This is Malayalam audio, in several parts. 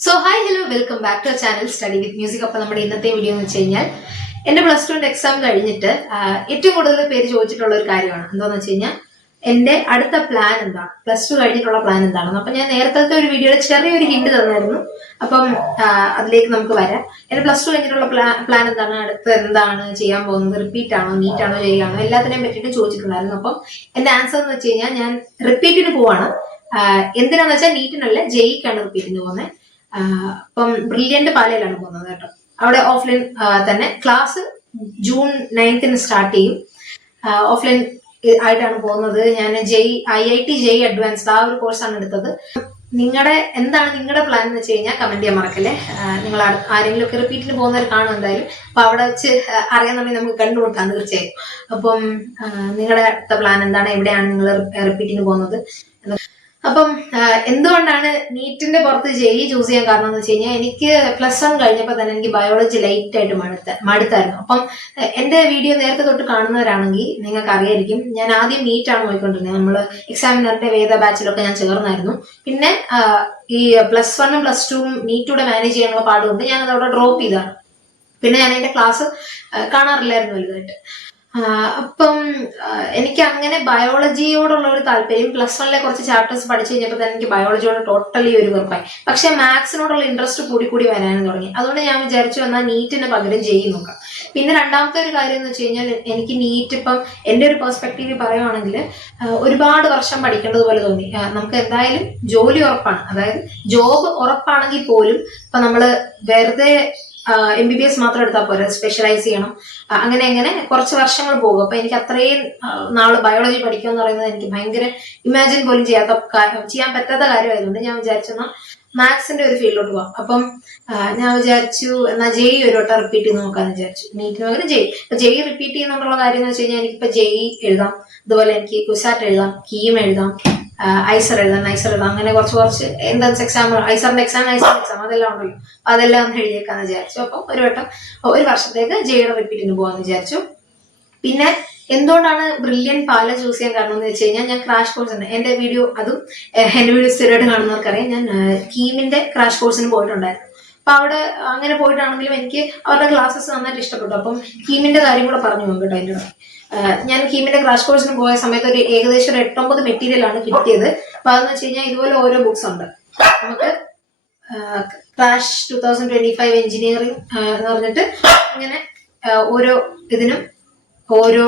Hi, hello, welcome back to our channel Study with Music. അപ്പോൾ നമ്മുടെ ഇന്നത്തെ വീഡിയോ എന്ന് വെച്ച് കഴിഞ്ഞാൽ എൻ്റെ +2 എക്സാം കഴിഞ്ഞിട്ട് ഏറ്റവും കൂടുതൽ പേര് ചോദിച്ചിട്ടുള്ള ഒരു കാര്യമാണ്. എന്താണെന്ന് വെച്ച് കഴിഞ്ഞാൽ എൻ്റെ അടുത്ത പ്ലാൻ എന്താണ്, +2 കഴിഞ്ഞിട്ടുള്ള പ്ലാൻ എന്താണെന്ന്. അപ്പം ഞാൻ നേരത്തെ ഒരു വീഡിയോയിൽ ചെറിയൊരു ഹിന്റ് തന്നായിരുന്നു. അപ്പം അതിലേക്ക് നമുക്ക് വരാം. എൻ്റെ +2 കഴിഞ്ഞിട്ടുള്ള പ്ലാൻ എന്താണ്, അടുത്ത് എന്താണ് ചെയ്യാൻ പോകുന്നത്, റിപ്പീറ്റ് ആണോ നീറ്റ് ആണോ ചെയ്യുകയാണോ, എല്ലാത്തിനെയും പറ്റിയിട്ട് ചോദിച്ചിട്ടുണ്ടായിരുന്നു. അപ്പം എൻ്റെ ആൻസർ എന്ന് വെച്ച് കഴിഞ്ഞാൽ ഞാൻ റിപ്പീറ്റിന് പോവാണ്. എന്തിനാന്ന് വെച്ചാൽ നീറ്റിനല്ല, ജെയ്ക്കാണ് റിപ്പീറ്റിന് പോകുന്നത്. അപ്പം ബ്രില്യന്റ് പാലയിലാണ് പോകുന്നത് കേട്ടോ. അവിടെ ഓഫ്ലൈൻ തന്നെ ക്ലാസ് ജൂൺ 9 സ്റ്റാർട്ട് ചെയ്യും. ഓഫ്ലൈൻ ആയിട്ടാണ് പോകുന്നത്. ഞാൻ IIT JEE അഡ്വാൻസ്ഡ് ആ ഒരു കോഴ്സാണ് എടുത്തത്. എന്താണ് നിങ്ങളുടെ പ്ലാൻ എന്ന് വെച്ച് കഴിഞ്ഞാൽ കമന്റ് ചെയ്യാൻ മറക്കല്ലേ. നിങ്ങൾ ആരെങ്കിലും ഒക്കെ റിപ്പീറ്റിന് പോകുന്നവർ കാണും എന്തായാലും. അപ്പൊ അവിടെ വെച്ച് അറിയാന്നുണ്ടെങ്കിൽ നമുക്ക് കണ്ടുമുട്ടാം തീർച്ചയായും. അപ്പം നിങ്ങളുടെ അടുത്ത പ്ലാൻ എന്താണ്, എവിടെയാണ് നിങ്ങൾ റിപ്പീറ്റിന് പോകുന്നത്? അപ്പം എന്തുകൊണ്ടാണ് നീറ്റിന്റെ പുറത്ത് JEE ചൂസ് ചെയ്യാൻ കാരണം എന്ന് വെച്ച് കഴിഞ്ഞാൽ എനിക്ക് +1 കഴിഞ്ഞപ്പോൾ തന്നെ എനിക്ക് ബയോളജി ലൈറ്റ് ആയിട്ട് മടുത്തായിരുന്നു. അപ്പം എന്റെ വീഡിയോ നേരത്തെ തൊട്ട് കാണുന്നവരാണെങ്കിൽ നിങ്ങൾക്ക് അറിയായിരിക്കും, ഞാൻ ആദ്യം നീറ്റാണ് പോയിക്കൊണ്ടിരുന്നത്. നമ്മൾ എക്സാമിനറിന്റെ വേദ ബാച്ചിലൊക്കെ ഞാൻ ചേർന്നായിരുന്നു. പിന്നെ ഈ +1ഉം +2ഉം നീറ്റൂടെ മാനേജ് ചെയ്യാനുള്ള പാടുകൊണ്ട് ഞാൻ അതവിടെ ഡ്രോപ്പ് ചെയ്തതാണ്. പിന്നെ ഞാൻ എന്റെ ക്ലാസ് കാണാറില്ലായിരുന്നു വലുതായിട്ട്. അപ്പം എനിക്ക് അങ്ങനെ ബയോളജിയോടുള്ള ഒരു താല്പര്യം +1 കുറച്ച് ചാപ്റ്റേഴ്സ് പഠിച്ചു കഴിഞ്ഞപ്പോൾ തന്നെ എനിക്ക് ബയോളജിയോട് ടോട്ടലി ഒരു വെറുപ്പായി. പക്ഷെ മാത്സിനോടുള്ള ഇൻട്രസ്റ്റ് കൂടി വരാനും തുടങ്ങി. അതുകൊണ്ട് ഞാൻ വിചാരിച്ചു എന്നാൽ നീറ്റിന് പകരം JEE നോക്കാം. പിന്നെ രണ്ടാമത്തെ ഒരു കാര്യം എന്ന് വെച്ച് കഴിഞ്ഞാൽ എനിക്ക് നീറ്റ് ഇപ്പം എൻ്റെ ഒരു പെർസ്പെക്റ്റീവ് പറയുവാണെങ്കിൽ ഒരുപാട് വർഷം പഠിക്കേണ്ടതുപോലെ തോന്നി. നമുക്ക് എന്തായാലും ജോലി ഉറപ്പാണ്, അതായത് ജോബ് ഉറപ്പാണെങ്കിൽ പോലും ഇപ്പൊ നമ്മള് വെറുതെ MBBS മാത്രം എടുത്താൽ പോരാ, സ്പെഷ്യലൈസ് ചെയ്യണം. അങ്ങനെ കുറച്ച് വർഷങ്ങൾ പോകും. അപ്പൊ എനിക്ക് അത്രയും നാള് ബയോളജി പഠിക്കുക എന്ന് പറയുന്നത് എനിക്ക് ഭയങ്കര ഇമാജിൻ പോലും ചെയ്യാൻ പറ്റാത്ത കാര്യമായതുകൊണ്ട് ഞാൻ വിചാരിച്ചെന്നാൽ മാത്സിന്റെ ഒരു ഫീൽഡിലോട്ട് പോവാം. അപ്പം ഞാൻ വിചാരിച്ചു എന്നാൽ JEE ഒരു വട്ടം റിപ്പീറ്റ് ചെയ്ത് നോക്കാന്ന് വിചാരിച്ചു. നീറ്റിന് പകരം JEE. ഇപ്പൊ JEE റിപ്പീറ്റ് ചെയ്യുന്നുള്ള കാര്യം എന്ന് വെച്ച് കഴിഞ്ഞാൽ എനിക്കിപ്പോ JEE എഴുതാം, അതുപോലെ എനിക്ക് കുസാറ്റ് എഴുതാം, കീം എഴുതാം, ഐസർ എഴുതാം, അങ്ങനെ കുറച്ച് എൻട്രൻസ് എക്സാം, ഐസറിന്റെ എക്സാം അതെല്ലാം ഉണ്ടല്ലോ, അതെല്ലാം ഒന്ന് എഴുതിയേക്കാന്ന് വിചാരിച്ചു. അപ്പം ഒരു വർഷത്തേക്ക് JEE റിപ്പീറ്റിന് പോകാന്ന് വിചാരിച്ചു. പിന്നെ എന്തുകൊണ്ടാണ് ബ്രില്യന്റ് പാല ചൂസ് ചെയ്യാൻ കാരണം എന്ന് വെച്ച് കഴിഞ്ഞാൽ ഞാൻ ക്രാഷ് കോഴ്സ് ഉണ്ട്. എന്റെ വീഡിയോ സ്ഥിരമായിട്ട് കാണുന്നവർക്കറിയാം, ഞാൻ കീമിന്റെ ക്രാഷ് കോഴ്സിന് പോയിട്ടുണ്ടായിരുന്നു. അപ്പൊ അവിടെ അങ്ങനെ പോയിട്ടാണെങ്കിലും എനിക്ക് അവരുടെ ക്ലാസ്സസ് നന്നായിട്ട് ഇഷ്ടപ്പെട്ടു. അപ്പം കീമിന്റെ കാര്യം കൂടെ പറഞ്ഞു പോകും കേട്ടോ. അതിൻ്റെ ഞാൻ കീമിന്റെ ക്രാഷ് കോഴ്സിന് പോയ സമയത്ത് ഏകദേശം 8-9 മെറ്റീരിയൽ ആണ് കിട്ടിയത്. അപ്പൊ അതെന്ന് വെച്ച് കഴിഞ്ഞാൽ ഇതുപോലെ ഓരോ ബുക്സ് ഉണ്ട്. നമുക്ക് ക്രാഷ് 2025 എഞ്ചിനീയറിംഗ് എന്ന് പറഞ്ഞിട്ട് ഇങ്ങനെ ഓരോ ഇതിനും ഓരോ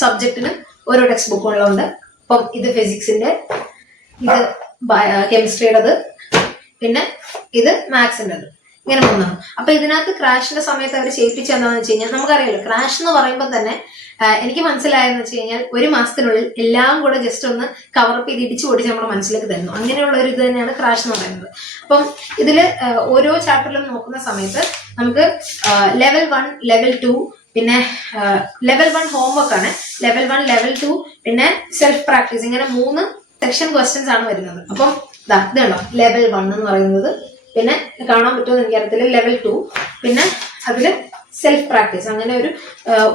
സബ്ജക്റ്റിനും ഓരോ ടെക്സ്റ്റ് ബുക്കുകളുണ്ട്. അപ്പം ഇത് ഫിസിക്സിന്റെ, ഇത് കെമിസ്ട്രിയുടേത്, പിന്നെ ഇത് മാത്സിൻ്റെത്, ഇങ്ങനെ 3. അപ്പൊ ഇതിനകത്ത് ക്രാഷിന്റെ സമയത്ത് അവർ ചെയ്യിപ്പിച്ച എന്താണെന്ന് വെച്ച് കഴിഞ്ഞാൽ നമുക്കറിയാലോ, ക്രാഷ് എന്ന് പറയുമ്പോൾ തന്നെ എനിക്ക് മനസ്സിലായെന്ന് വെച്ച് കഴിഞ്ഞാൽ 1 മാസത്തിനുള്ളിൽ എല്ലാം കൂടെ ജസ്റ്റ് ഒന്ന് കവറപ്പ് ചെയ്ത് ഇടിച്ചു പൊടിച്ച് നമ്മുടെ മനസ്സിലേക്ക് തരുന്നു. അങ്ങനെയുള്ള ഒരു ഇത് തന്നെയാണ് ക്രാഷ് എന്ന് പറയുന്നത്. അപ്പം ഇതില് ഓരോ ചാപ്റ്ററിലും നോക്കുന്ന സമയത്ത് നമുക്ക് ലെവൽ 1, ലെവൽ 2, പിന്നെ ലെവൽ 1 ഹോംവർക്ക് ആണ്, ലെവൽ 1, ലെവൽ 2, പിന്നെ സെൽഫ് പ്രാക്ടീസ്, ഇങ്ങനെ 3 സെക്ഷൻ ക്വസ്റ്റ്യൻസ് ആണ് വരുന്നത്. അപ്പം ഇത് കണ്ടോ, ലെവൽ 1 എന്ന് പറയുന്നത്, പിന്നെ കാണാൻ പറ്റുമെന്ന് എനിക്കറിയത്തില്ല, ലെവൽ 2, പിന്നെ അതില് സെൽഫ് പ്രാക്ടീസ്, അങ്ങനെ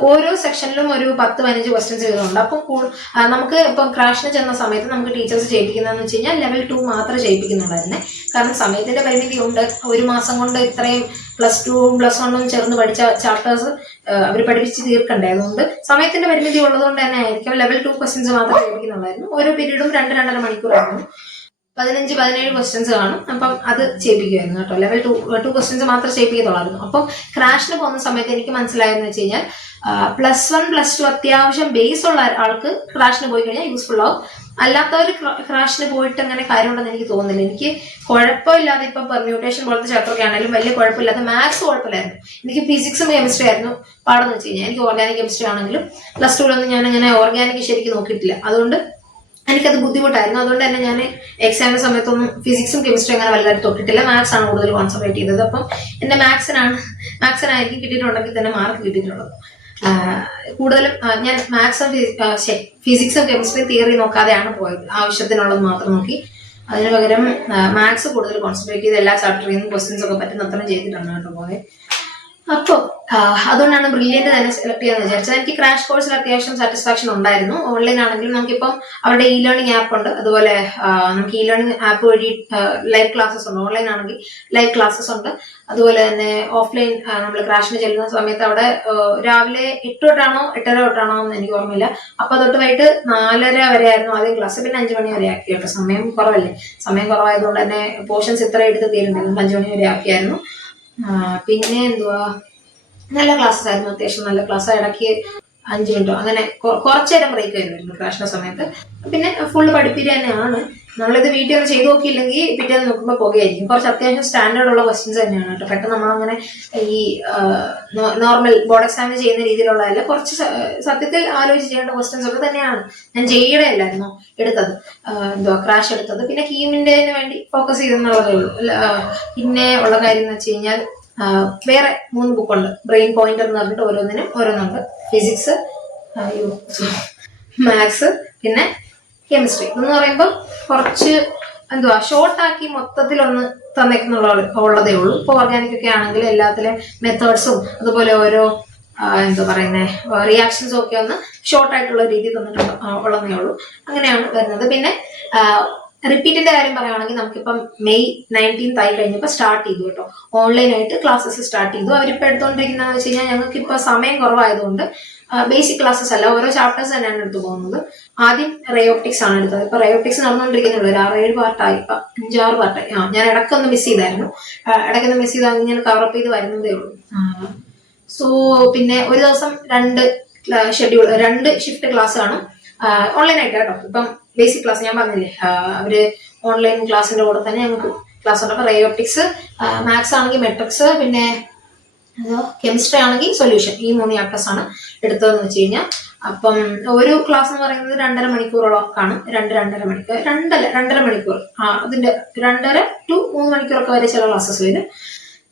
ഓരോ സെക്ഷനിലും ഒരു 10-15 ക്വസ്റ്റ്യൻസ് വീതമുണ്ട്. അപ്പം നമുക്ക് ഇപ്പം ക്രാഷിന് ചെന്ന സമയത്ത് നമുക്ക് ടീച്ചേഴ്സ് ചെയ്യിപ്പിക്കുന്നതെന്ന് വെച്ച് കഴിഞ്ഞാൽ ലെവൽ 2 മാത്രമേ ചെയ്യിപ്പിക്കുന്നുണ്ടായിരുന്നേ. കാരണം സമയത്തിന്റെ പരിമിതി ഉണ്ട്. 1 മാസം കൊണ്ട് ഇത്രയും +2ഉം +1ഉം ചേർന്ന് പഠിച്ച ചാപ്റ്റേഴ്സ് അവർ പഠിപ്പിച്ച് തീർക്കണ്ടേ. അതുകൊണ്ട് സമയത്തിന്റെ പരിമിതി ഉള്ളതുകൊണ്ട് തന്നെ ആയിരിക്കും ലെവൽ 2 ക്വസ്റ്റ്യൻസ് മാത്രമേ ചെയ്യിപ്പിക്കുന്നുണ്ടായിരുന്നു. ഓരോ പീരീഡും 2-2.5 മണിക്കൂറായിരുന്നു. 15-17 ക്വസ്റ്റ്യൻസ് കാണും. അപ്പം അത് ചെയ്യിപ്പിക്കുമായിരുന്നു കേട്ടോ. ലെവൽ 2 ക്വസ്റ്റ്യൻസ് മാത്രമേ ചെയ്യിപ്പിക്കത്തുള്ളായിരുന്നു. അപ്പം ക്രാഷിന് പോകുന്ന സമയത്ത് എനിക്ക് മനസ്സിലായെന്ന് വെച്ച് കഴിഞ്ഞാൽ +1, +2 അത്യാവശ്യം ബേസ് ഉള്ള ആൾക്ക് ക്രാഷിന് പോയി കഴിഞ്ഞാൽ യൂസ്ഫുൾ ആവും. അല്ലാത്തവർ ക്രാഷിന് പോയിട്ട് അങ്ങനെ കാര്യമുണ്ടെന്ന് എനിക്ക് തോന്നുന്നില്ല. എനിക്ക് കുഴപ്പമില്ലാതെ ഇപ്പം പെർമ്യൂട്ടേഷൻ പോലത്തെ ചാപ്റ്ററൊക്കെ ആണെങ്കിലും വലിയ കുഴപ്പമില്ലാതെ, മാത്സ് കുഴപ്പമില്ലായിരുന്നു. എനിക്ക് ഫിസിക്സും കെമിസ്ട്രി ആയിരുന്നു പാടെന്ന് വെച്ച് കഴിഞ്ഞാൽ. എനിക്ക് ഓർഗാനിക് കെമിസ്ട്രി ആണെങ്കിലും +2ലൊന്നും ഞാൻ അങ്ങനെ ഓർഗാനിക് ശരിക്കും നോക്കിയിട്ടില്ല. അതുകൊണ്ട് എനിക്കത് ബുദ്ധിമുട്ടായിരുന്നു. അതുകൊണ്ട് തന്നെ ഞാൻ എക്സാമിന്റെ സമയത്തൊന്നും ഫിസിക്സും കെമിസ്ട്രി അങ്ങനെ വലുതായിട്ട് തൊട്ടിട്ടില്ല. മാത്സ് ആണ് കൂടുതൽ കോൺസെൻട്രേറ്റ് ചെയ്തത്. അപ്പം എന്റെ മാത്സിനായിരിക്കും കിട്ടിയിട്ടുണ്ടെങ്കിൽ തന്നെ മാർക്ക് കിട്ടിയിട്ടുള്ളത്. കൂടുതലും ഞാൻ മാത്സും ഫിസിക്സും കെമിസ്ട്രി തിയറി നോക്കാതെയാണ് പോയത്. ആവശ്യത്തിനുള്ളത് മാത്രം നോക്കി. അതിന് പകരം മാത്സ് കൂടുതൽ കോൺസെൻട്രേറ്റ് ചെയ്ത് എല്ലാ ചാപ്റ്ററിൽ നിന്നും ക്വസ്റ്റ്യൻസ് ഒക്കെ പറ്റുന്ന അത്രയും ചെയ്തിട്ടാണ് കേട്ടോ പോയത്. അപ്പോൾ അതുകൊണ്ടാണ് ബ്രില്യന്റ് തന്നെ സെലക്ട് ചെയ്യാന്ന് വിചാരിച്ചത്. എനിക്ക് ക്രാഷ് കോഴ്സിൽ അത്യാവശ്യം സാറ്റിസ്ഫാക്ഷൻ ഉണ്ടായിരുന്നു. ഓൺലൈൻ ആണെങ്കിലും നമുക്കിപ്പം അവരുടെ ഇ ലേണിംഗ് ആപ്പ് ഉണ്ട്, അതുപോലെ നമുക്ക് ഇ ലേണിംഗ് ആപ്പ് വഴി ലൈവ് ക്ലാസ്സസ് ഉണ്ട്. ഓൺലൈൻ ആണെങ്കിൽ ലൈവ് ക്ലാസ്സസ് ഉണ്ട്. അതുപോലെ തന്നെ ഓഫ്ലൈൻ നമ്മൾ ക്രാഷിന് ചെല്ലുന്ന സമയത്ത് അവിടെ രാവിലെ 8 തൊട്ടാണോ 8:30 തൊട്ടാണോ എന്ന് എനിക്ക് ഓർമ്മയില്ല. അപ്പൊ തൊട്ട് വൈകിട്ട് 4:30 വരെ ആയിരുന്നു ആദ്യം ക്ലാസ്, പിന്നെ 5 മണി വരെ ആക്കി കേട്ടോ. സമയം കുറവല്ലേ, സമയം കുറവായതുകൊണ്ട് തന്നെ പോർഷൻസ് ഇത്ര എടുത്ത് തീരുന്നില്ല, 5 മണി വരെ ആക്കിയായിരുന്നു. പിന്നെ എന്തുവാ, നല്ല ക്ലാസ്സസ് ആയിരുന്നു, അത്യാവശ്യം നല്ല ക്ലാസ്. ഇടയ്ക്ക് 5 മിനിറ്റോ അങ്ങനെ കുറച്ചു നേരം ബ്രേക്ക് ആയിരുന്നു ക്രാഷിന്റെ സമയത്ത്. പിന്നെ ഫുള്ള് പഠിപ്പിക്കുക തന്നെയാണ്. നമ്മളിത് വീട്ടിൽ ഒന്ന് ചെയ്ത് നോക്കിയില്ലെങ്കിൽ പിറ്റേന്ന് നോക്കുമ്പോൾ പുകയായിരിക്കും. കുറച്ച് അത്യാവശ്യം സ്റ്റാൻഡേർഡ് ഉള്ള ക്വസ്റ്റ്യൻസ് തന്നെയാണ് കേട്ടോ. പെട്ടെന്ന് നമ്മളങ്ങനെ ഈ നോർമൽ ബോർഡ് എക്സാമിന് ചെയ്യുന്ന രീതിയിലുള്ളതല്ല, കുറച്ച് സത്യത്തിൽ ആലോചിച്ച് ചെയ്യേണ്ട ക്വസ്റ്റ്യൻസ് ഒക്കെ തന്നെയാണ്. ഞാൻ ജെയുടെ അല്ലായിരുന്നു എടുത്തത്, ക്രാഷ് എടുത്തത്. പിന്നെ കീമിന്റെ വേണ്ടി ഫോക്കസ് ചെയ്തെന്നുള്ളതേ ഉള്ളൂ. പിന്നെ ഉള്ള കാര്യം എന്ന് വെച്ച് കഴിഞ്ഞാൽ വേറെ 3 ബുക്കുണ്ട്. ബ്രെയിൻ പോയിന്റർ എന്ന് പറഞ്ഞിട്ട് ഓരോന്നിനും ഓരോന്നുണ്ട്. ഫിസിക്സ്, മാത്സ്, പിന്നെ കെമിസ്ട്രി. എന്ന് പറയുമ്പോൾ കുറച്ച് ഷോർട്ടാക്കി മൊത്തത്തിലൊന്ന് ഉള്ളതേ ഉള്ളൂ. ഇപ്പോൾ ഓർഗാനിക് ഒക്കെ ആണെങ്കിൽ എല്ലാത്തിലെ മെത്തേഡ്സും അതുപോലെ ഓരോ റിയാക്ഷൻസും ഒക്കെ ഒന്ന് ഷോർട്ട് ആയിട്ടുള്ള രീതിയിൽ തന്നിട്ടുണ്ട് ഉള്ളതേ ഉള്ളൂ. അങ്ങനെയാണ് വരുന്നത്. പിന്നെ റിപ്പീറ്റിന്റെ കാര്യം പറയുകയാണെങ്കിൽ നമുക്കിപ്പം May 19th ആയി കഴിഞ്ഞപ്പോൾ സ്റ്റാർട്ട് ചെയ്തു കേട്ടോ. ഓൺലൈനായിട്ട് ക്ലാസ്സസ് സ്റ്റാർട്ട് ചെയ്തു. അവരിപ്പോൾ എടുത്തുകൊണ്ടിരിക്കുന്നതെന്ന് വെച്ച് കഴിഞ്ഞാൽ ഞങ്ങൾക്ക് ഇപ്പോൾ സമയം കുറവായതുകൊണ്ട് ബേസിക് ക്ലാസ്സസ് അല്ല, ഓരോ ചാപ്റ്റേഴ്സ് തന്നെയാണ് എടുത്തു പോകുന്നത്. ആദ്യം റയോപ്റ്റിക്സ് ആണ് എടുത്തത്. ഇപ്പൊ റയോപ്റ്റിക്സ് നടന്നുകൊണ്ടിരിക്കുന്നുള്ളൂ, ഒരു 6-7 പാർട്ടായി, ഇപ്പൊ 5-6 പാർട്ടായി. ഞാൻ ഇടയ്ക്കൊന്ന് മിസ് ചെയ്തായിരുന്നു, ഇടയ്ക്കൊന്ന് മിസ് ചെയ്താൽ ഞാൻ കവറപ്പ് ചെയ്ത് വരുന്നതേ ഉള്ളൂ. സോ പിന്നെ ഒരു ദിവസം 2 ഷിഫ്റ്റ് ക്ലാസ് കാണും ഓൺലൈൻ ആയിട്ട് കേട്ടോ. ഇപ്പം ബേസിക് ക്ലാസ് ഞാൻ പറഞ്ഞില്ലേ, അവര് ഓൺലൈൻ ക്ലാസ്സിന്റെ കൂടെ തന്നെ ഞങ്ങൾക്ക് ക്ലാസ് ഉണ്ട്. അപ്പൊ റയോപ്റ്റിക്സ്, മാത്സ് ആണെങ്കിൽ മെട്രിക്സ്, പിന്നെ കെമിസ്ട്രി ആണെങ്കിൽ സൊല്യൂഷൻ, ഈ 3 ചാപ്റ്റേഴ്സ് ആണ് എടുത്തതെന്ന് വെച്ച് കഴിഞ്ഞാൽ. അപ്പം ഒരു ക്ലാസ് എന്ന് പറയുന്നത് 2.5 മണിക്കൂറോളം കാണും. 2-2.5 മണിക്കൂർ, 2.5 മണിക്കൂർ, അതിന്റെ 2.5 to 3 മണിക്കൂറൊക്കെ വരെ ചില ക്ലാസ്സസ് വരും.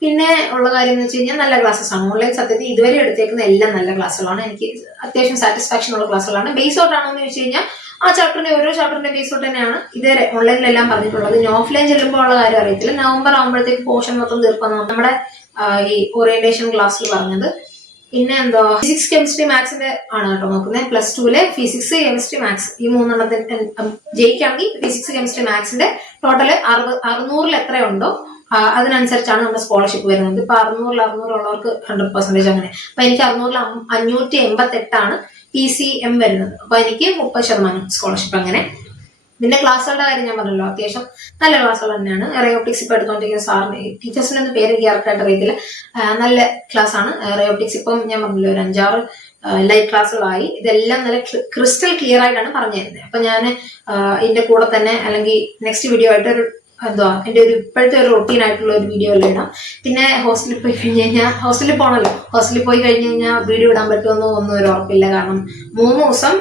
പിന്നെ ഉള്ള കാര്യം എന്ന് വെച്ച് കഴിഞ്ഞാൽ നല്ല ക്ലാസ്സസ് ആണ്. ഓൺലൈൻ സത്യത്തിൽ ഇതുവരെ എടുത്തേക്കുന്ന എല്ലാം നല്ല ക്ലാസ്സുകളാണ്. എനിക്ക് അത്യാവശ്യം സാറ്റിസ്ഫാക്ഷൻ ഉള്ള ക്ലാസ്സുകളാണ്. ബേസ് ഔട്ട് ആണോ എന്ന് ചോദിച്ചു കഴിഞ്ഞാൽ ആ ചാപ്റ്ററിന്റെ ഓരോ ചാപ്റ്ററിന്റെ ബേസ് ഔട്ട് തന്നെയാണ് ഇതുവരെ ഓൺലൈനിലെല്ലാം പറഞ്ഞിട്ടുള്ളത്. ഇനി ഓഫ്ലൈൻ ചെല്ലുമ്പോൾ ഉള്ള കാര്യം അറിയത്തില്ല. നവംബർ ആകുമ്പോഴത്തേക്ക് പോർഷൻ മൊത്തം തീർക്കുന്ന നമ്മുടെ ഈ ഓറിയന്റേഷൻ ക്ലാസ്സിൽ പറഞ്ഞത്. പിന്നെ ഫിസിക്സ്, കെമിസ്ട്രി, മാത്സിന്റെ ആണ് കേട്ടോ നോക്കുന്നത്. +2 ഫിസിക്സ്, കെമിസ്ട്രി, മാത്സ്, ഈ 3 ജയിക്കുകയാണെങ്കിൽ ഫിസിക്സ്, കെമിസ്ട്രി, മാത്സിന്റെ ടോട്ടൽ 600 എത്രയുണ്ടോ അതിനനുസരിച്ചാണ് നമ്മുടെ സ്കോളർഷിപ്പ് വരുന്നത്. ഇപ്പൊ 600 ഉള്ളവർക്ക് 100% അങ്ങനെ. അപ്പൊ എനിക്ക് 588 PCM വരുന്നത്. അപ്പൊ എനിക്ക് 30% സ്കോളർഷിപ്പ് അങ്ങനെ. പിന്നെ ക്ലാസ്സുകളുടെ കാര്യം ഞാൻ പറഞ്ഞല്ലോ, അത്യാവശ്യം നല്ല ക്ലാസ്സുകൾ തന്നെയാണ്. റയോപ്റ്റിക്സ് ഇപ്പൊ എടുത്തോണ്ടിരിക്കുന്ന സാറിന്, ടീച്ചേഴ്സിന്റെ ഒന്നും പേര് എനിക്ക് കറക്റ്റായിട്ട് അറിയത്തില്ല, നല്ല ക്ലാസ് ആണ് റയോപ്റ്റിക്സ്. ഇപ്പം ഞാൻ പറഞ്ഞല്ലോ ഒരു 5-6 ലൈവ് ക്ലാസ്സുകളായി. ഇതെല്ലാം നല്ല ക്രിസ്റ്റൽ ക്ലിയർ ആയിട്ടാണ് പറഞ്ഞു തരുന്നത്. അപ്പൊ ഞാൻ ഇതിന്റെ കൂടെ തന്നെ അല്ലെങ്കിൽ നെക്സ്റ്റ് വീഡിയോ ആയിട്ട് ഒരു എന്റെ ഒരു ഇപ്പോഴത്തെ ഒരു റൊട്ടീൻ ആയിട്ടുള്ള ഒരു വീഡിയോ എല്ലാം ഇടാം. പിന്നെ ഹോസ്റ്റലിൽ പോയി കഴിഞ്ഞ് കഴിഞ്ഞാൽ, ഹോസ്റ്റലിൽ പോകണല്ലോ, ഹോസ്റ്റലിൽ പോയി കഴിഞ്ഞ് കഴിഞ്ഞാൽ വീഡിയോ ഇടാൻ പറ്റുമെന്നോ ഒന്നും ഒരു ഉറപ്പില്ല. കാരണം 3 ദിവസം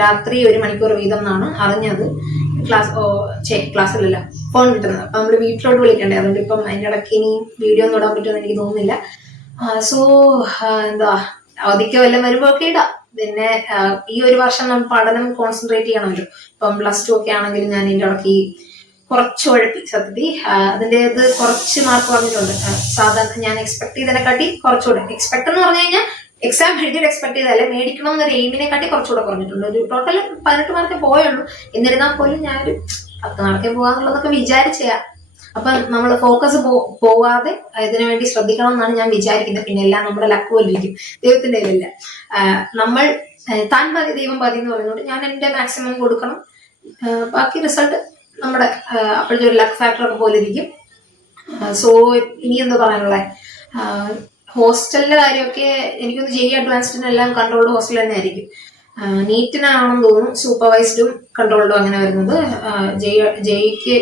രാത്രി 1 മണിക്കൂർ വീതം എന്നാണ് അറിഞ്ഞത് ക്ലാസ്സിലല്ല ഫോൺ കിട്ടുന്നത്. അപ്പൊ നമ്മള് വീട്ടിലോട്ട് വിളിക്കണ്ടേ, അതുകൊണ്ട് ഇപ്പം അതിന്റെ ഇടയ്ക്ക് ഇനി വീഡിയോ ഒന്നും ഇടാൻ പറ്റുമെന്ന് എനിക്ക് തോന്നുന്നില്ല. സോ അവധിക്ക് വല്ലതും വരുമ്പോ ഒക്കെ ഇടാം. പിന്നെ ഈ ഒരു വർഷം നമ്മൾ പഠനം കോൺസെൻട്രേറ്റ് ചെയ്യണമല്ലോ. ഇപ്പം +2 ഒക്കെ ആണെങ്കിലും ഞാൻ ഇതിന്റെ ഇടയ്ക്ക് കുറച്ച് ഉഴപ്പി സത്യത്തിൽ. അതിൻ്റെത് കുറച്ച് മാർക്ക് വന്നിട്ടുണ്ട്. സാധാരണ ഞാൻ എക്സ്പെക്ട് ചെയ്തതിനെക്കാട്ടി കുറച്ചുകൂടെ, എക്സ്പെക്ട് എന്ന് പറഞ്ഞു കഴിഞ്ഞാൽ എക്സാം എഴുതിയിട്ട് എക്സ്പെക്ട് ചെയ്തതല്ല, മേടിക്കണം എന്നൊരു എയിമിനെ കാട്ടി കുറച്ചുകൂടെ കുറഞ്ഞിട്ടുണ്ട്. ഒരു ടോട്ടൽ 18 മാർക്കേ പോയുള്ളൂ. എന്നിരുന്നാൽ പോലും ഞാനൊരു 10 മാർക്കേ പോകാന്നുള്ളതൊക്കെ വിചാരിച്ചാ. അപ്പൊ നമ്മൾ ഫോക്കസ് പോവാതെ ഇതിനു വേണ്ടി ശ്രദ്ധിക്കണം എന്നാണ് ഞാൻ വിചാരിക്കുന്നത്. പിന്നെ എല്ലാം നമ്മുടെ ലക്ക് പോലെ ഇരിക്കും, ദൈവത്തിന്റെ കയ്യിലല്ല. നമ്മൾ താൻ പാതി ദൈവം പാതി എന്ന് പറയുന്നത് ഞാൻ എന്റെ മാക്സിമം കൊടുക്കണം, ബാക്കി റിസൾട്ട് നമ്മുടെ അപ്പോഴത്തെ ഒരു ലക്ക് ഫാക്ടർ ഒക്കെ പോലെ ഇരിക്കും. സോ ഇനി എന്താ പറയാനുള്ളത്, ഹോസ്റ്റലിന്റെ കാര്യമൊക്കെ എനിക്കൊന്ന് JEE അഡ്വാൻസ്ഡിനെല്ലാം കൺട്രോൾഡ് ഹോസ്റ്റൽ തന്നെ ആയിരിക്കും. നീറ്റിനാണെന്ന് തോന്നുന്നു സൂപ്പർവൈസ്ഡും കൺട്രോൾഡും അങ്ങനെ വരുന്നത്. JEEക്ക്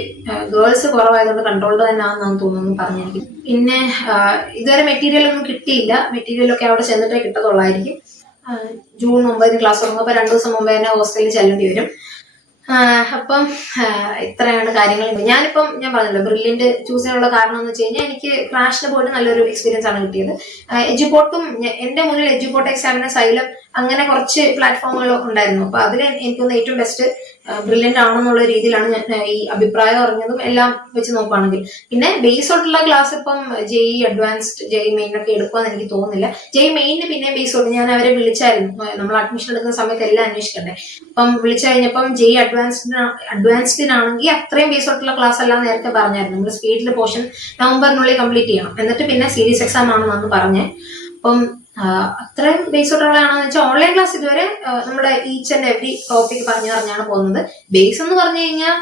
ഗേൾസ് കുറവായതുകൊണ്ട് കൺട്രോൾഡ് തന്നെ ആണെന്നാണ് തോന്നുന്നു പറഞ്ഞിരിക്കും. പിന്നെ ഇതുവരെ മെറ്റീരിയൽ ഒന്നും കിട്ടിയില്ല, മെറ്റീരിയലൊക്കെ അവിടെ ചെന്നിട്ടേ കിട്ടത്തുള്ളായിരിക്കും. June 9 ക്ലാസ് തുടങ്ങുമ്പോൾ 2 ദിവസം മുമ്പേ തന്നെ ഹോസ്റ്റലിൽ ചെല്ലേണ്ടി വരും. അപ്പം ഇത്രയാണ് കാര്യങ്ങൾ. ഞാനിപ്പം ഞാൻ പറഞ്ഞല്ലോ ബ്രില്യന്റ് ചൂസ് ചെയ്യാനുള്ള കാരണം എന്ന് വെച്ച് കഴിഞ്ഞാൽ എനിക്ക് ക്രാഷിന് പോയിട്ട് നല്ലൊരു എക്സ്പീരിയൻസ് ആണ് കിട്ടിയത്. എഡ്യൂപോർട്ടും എന്റെ മുന്നിൽ എഡ്യൂപോർട്ട്, എക്സാമിനർ, സൈലം അങ്ങനെ കുറച്ച് പ്ലാറ്റ്ഫോമുകൾ ഉണ്ടായിരുന്നു. അപ്പൊ അതിൽ എനിക്കൊന്ന് ഏറ്റവും ബെസ്റ്റ് ബ്രില്യൻ്റ് ആണെന്നുള്ള രീതിയിലാണ് ഞാൻ ഈ അഭിപ്രായം അറിഞ്ഞതും എല്ലാം വെച്ച് നോക്കുകയാണെങ്കിൽ. പിന്നെ ബേസ് തൊട്ടുള്ള ക്ലാസ് ഇപ്പം ജെഇ അഡ്വാൻസ്ഡ് ജെഇ മെയിൻ ഒക്കെ എടുക്കുമെന്ന് എനിക്ക് തോന്നുന്നില്ല. ജെഇ മെയിനിന് പിന്നെ ബേസ് തൊട്ട് ഞാൻ അവരെ വിളിച്ചായിരുന്നു, നമ്മൾ അഡ്മിഷൻ എടുക്കുന്ന സമയത്ത് എല്ലാം അന്വേഷിക്കണ്ടേ. അപ്പം വിളിച്ചു കഴിഞ്ഞപ്പം ജെഇ അഡ്വാൻസ്ഡിനാണെങ്കിൽ അത്രയും ബേസ് തൊട്ടുള്ള ക്ലാസ് എല്ലാം നേരത്തെ പറഞ്ഞായിരുന്നു. നമ്മൾ സ്പീഡിൽ പോർഷൻ നവംബറിനുള്ളിൽ കംപ്ലീറ്റ് ചെയ്യണം, എന്നിട്ട് പിന്നെ സീരീസ് എക്സാം ആണെന്നാണ് പറഞ്ഞത്. അപ്പം അത്രയും ബേസ് തൊട്ടുള്ളതാണെന്ന് വെച്ചാൽ ഓൺലൈൻ ക്ലാസ് ഇതുവരെ നമ്മുടെ ഈച്ച് ആൻഡ് എവറി ടോപ്പിക് പറഞ്ഞാണ് പോകുന്നത്. ബേസ് എന്ന് പറഞ്ഞു കഴിഞ്ഞാൽ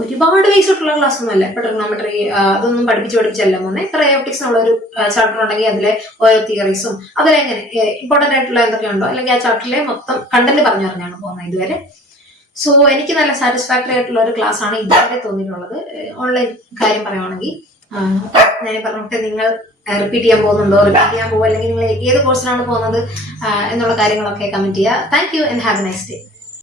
ഒരുപാട് ബേസ് തൊട്ടുള്ള ക്ലാസ് ഒന്നും അല്ല. ഇപ്പൊ ട്രിഗണോമെട്രി അതൊന്നും പഠിപ്പിച്ചല്ല പോകുന്നത്. ഇത്ര എയോപ്റ്റിക്സ് എന്നുള്ള ഒരു ചാപ്റ്റർ ഉണ്ടെങ്കിൽ അതിലെ ഓരോ തിയറീസും അതിലെങ്ങനെ ഇമ്പോർട്ടന്റ് ആയിട്ടുള്ള എന്തൊക്കെ ഉണ്ടോ അല്ലെങ്കിൽ ആ ചാപ്റ്ററിലെ മൊത്തം കണ്ടന്റ് പറഞ്ഞാണ് പോകുന്നത് ഇതുവരെ. സോ എനിക്ക് നല്ല സാറ്റിസ്ഫാക്ടറി ആയിട്ടുള്ള ഒരു ക്ലാസ് ആണ് ഇതുവരെ തോന്നിയിട്ടുള്ളത്. ഓൺലൈൻ കാര്യം പറയുവാണെങ്കിൽ ഞാൻ പറഞ്ഞിട്ട് നിങ്ങൾ റിപ്പീറ്റ് ചെയ്യാൻ പോകുന്നുണ്ടോ, റിപ്പീറ്റ് ചെയ്യാൻ പോകുമോ, അല്ലെങ്കിൽ നിങ്ങൾ ഏത് കോഴ്സിനാണ് പോകുന്നത് എന്നുള്ള കാര്യങ്ങളൊക്കെ കമന്റ് ചെയ്യുക. Thank you and have A nice day.